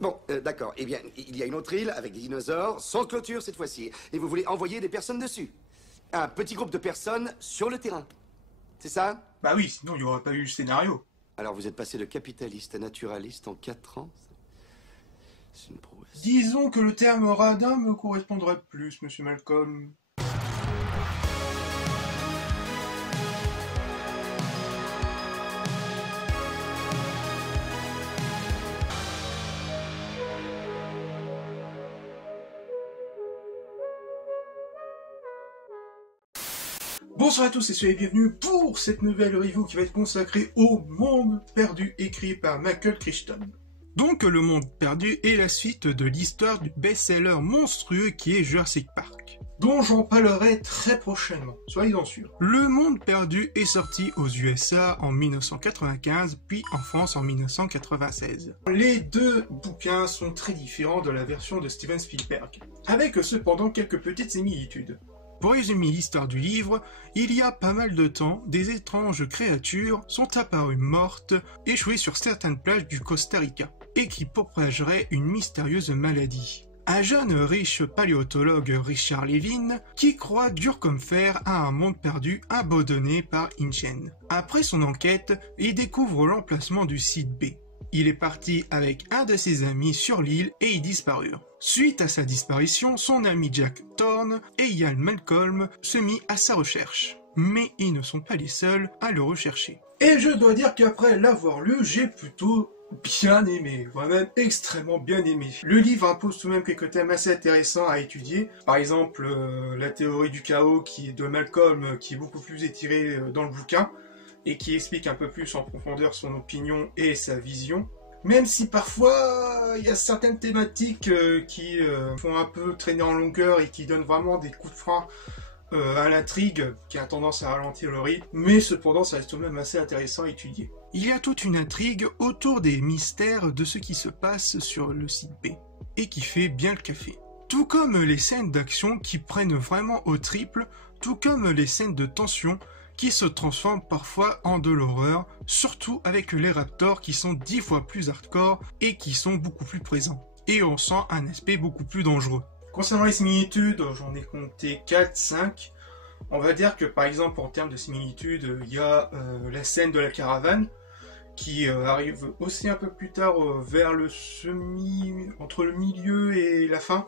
Bon, d'accord. Eh bien, il y a une autre île avec des dinosaures, sans clôture cette fois-ci. Et vous voulez envoyer des personnes dessus. Un petit groupe de personnes sur le terrain. C'est ça? Bah oui, sinon il n'y aurait pas eu le scénario. Alors vous êtes passé de capitaliste à naturaliste en 4 ans? C'est une prouesse. Disons que le terme radin me correspondrait plus, monsieur Malcolm. Bonsoir à tous et soyez bienvenus pour cette nouvelle review qui va être consacrée au Monde Perdu, écrit par Michael Crichton. Donc Le Monde Perdu est la suite de l'histoire du best-seller monstrueux qui est Jurassic Park, dont j'en parlerai très prochainement, soyez-en sûrs. Le Monde Perdu est sorti aux USA en 1995, puis en France en 1996. Les deux bouquins sont très différents de la version de Steven Spielberg, avec cependant quelques petites similitudes. Pour résumer l'histoire du livre, il y a pas mal de temps, des étranges créatures sont apparues mortes, échouées sur certaines plages du Costa Rica, et qui propageraient une mystérieuse maladie. Un jeune riche paléontologue, Richard Levin, qui croit dur comme fer à un monde perdu abandonné par InGen. Après son enquête, il découvre l'emplacement du site B. Il est parti avec un de ses amis sur l'île et ils disparurent. Suite à sa disparition, son ami Jack Thorne et Ian Malcolm se mit à sa recherche. Mais ils ne sont pas les seuls à le rechercher. Et je dois dire qu'après l'avoir lu, j'ai plutôt bien aimé, vraiment extrêmement bien aimé. Le livre impose tout de même quelques thèmes assez intéressants à étudier. Par exemple, la théorie du chaos qui est de Malcolm, qui est beaucoup plus étirée dans le bouquin, et qui explique un peu plus en profondeur son opinion et sa vision. Même si parfois, il y a certaines thématiques qui font un peu traîner en longueur et qui donnent vraiment des coups de frein à l'intrigue, qui a tendance à ralentir le rythme, mais cependant, ça reste tout de même assez intéressant à étudier. Il y a toute une intrigue autour des mystères de ce qui se passe sur le site B, et qui fait bien le café. Tout comme les scènes d'action qui prennent vraiment au triple, tout comme les scènes de tension, qui se transforment parfois en de l'horreur, surtout avec les raptors qui sont 10 fois plus hardcore et qui sont beaucoup plus présents. Et on sent un aspect beaucoup plus dangereux. Concernant les similitudes, j'en ai compté 4-5. On va dire que par exemple en termes de similitudes, il y a la scène de la caravane, qui arrive aussi un peu plus tard vers le entre le milieu et la fin.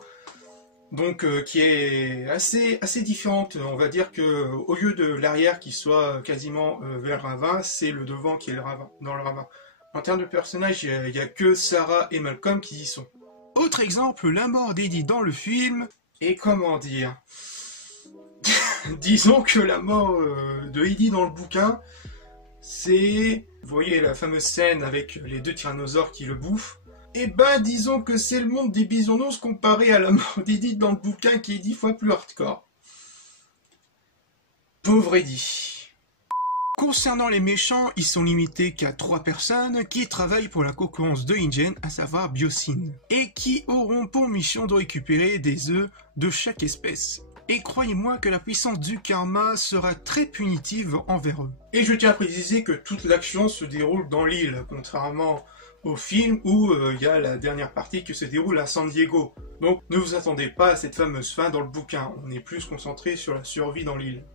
Donc qui est assez différente. On va dire que au lieu de l'arrière qui soit quasiment vers le ravin, c'est le devant qui est dans le ravin. En termes de personnages, il n'y a que Sarah et Malcolm qui y sont. Autre exemple, la mort d'Eddie dans le film, et comment dire disons que la mort de Eddie dans le bouquin, c'est... Vous voyez la fameuse scène avec les deux tyrannosaures qui le bouffent. Eh ben, disons que c'est le monde des bisounours comparé à la mort d'Eddie dans le bouquin qui est 10 fois plus hardcore. Pauvre Eddie. Concernant les méchants, ils sont limités qu'à 3 personnes qui travaillent pour la concurrence de InGen, à savoir Biosyn, et qui auront pour mission de récupérer des œufs de chaque espèce. Et croyez-moi que la puissance du karma sera très punitive envers eux. Et je tiens à préciser que toute l'action se déroule dans l'île, contrairement au film où il y a la dernière partie qui se déroule à San Diego. Donc ne vous attendez pas à cette fameuse fin dans le bouquin, on est plus concentré sur la survie dans l'île.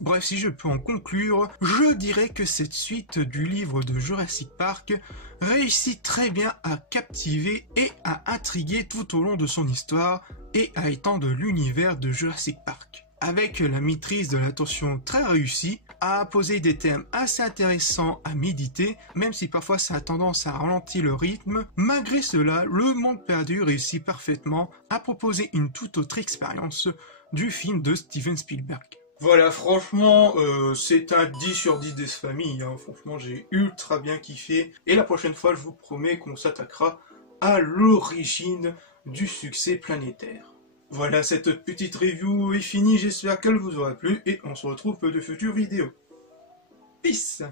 Bref, si je peux en conclure, je dirais que cette suite du livre de Jurassic Park réussit très bien à captiver et à intriguer tout au long de son histoire et à étendre l'univers de Jurassic Park. Avec la maîtrise de l'attention très réussie, à poser des thèmes assez intéressants à méditer, même si parfois ça a tendance à ralentir le rythme, malgré cela, Le Monde Perdu réussit parfaitement à proposer une toute autre expérience du film de Steven Spielberg. Voilà, franchement, c'est un 10 sur 10 des familles, hein. Franchement, j'ai ultra bien kiffé, et la prochaine fois, je vous promets qu'on s'attaquera à l'origine du succès planétaire. Voilà, cette petite review est finie, j'espère qu'elle vous aura plu, et on se retrouve pour de futures vidéos. Peace!